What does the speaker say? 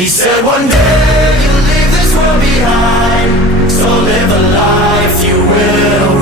He said one day you'll leave this world behind, so live a life you will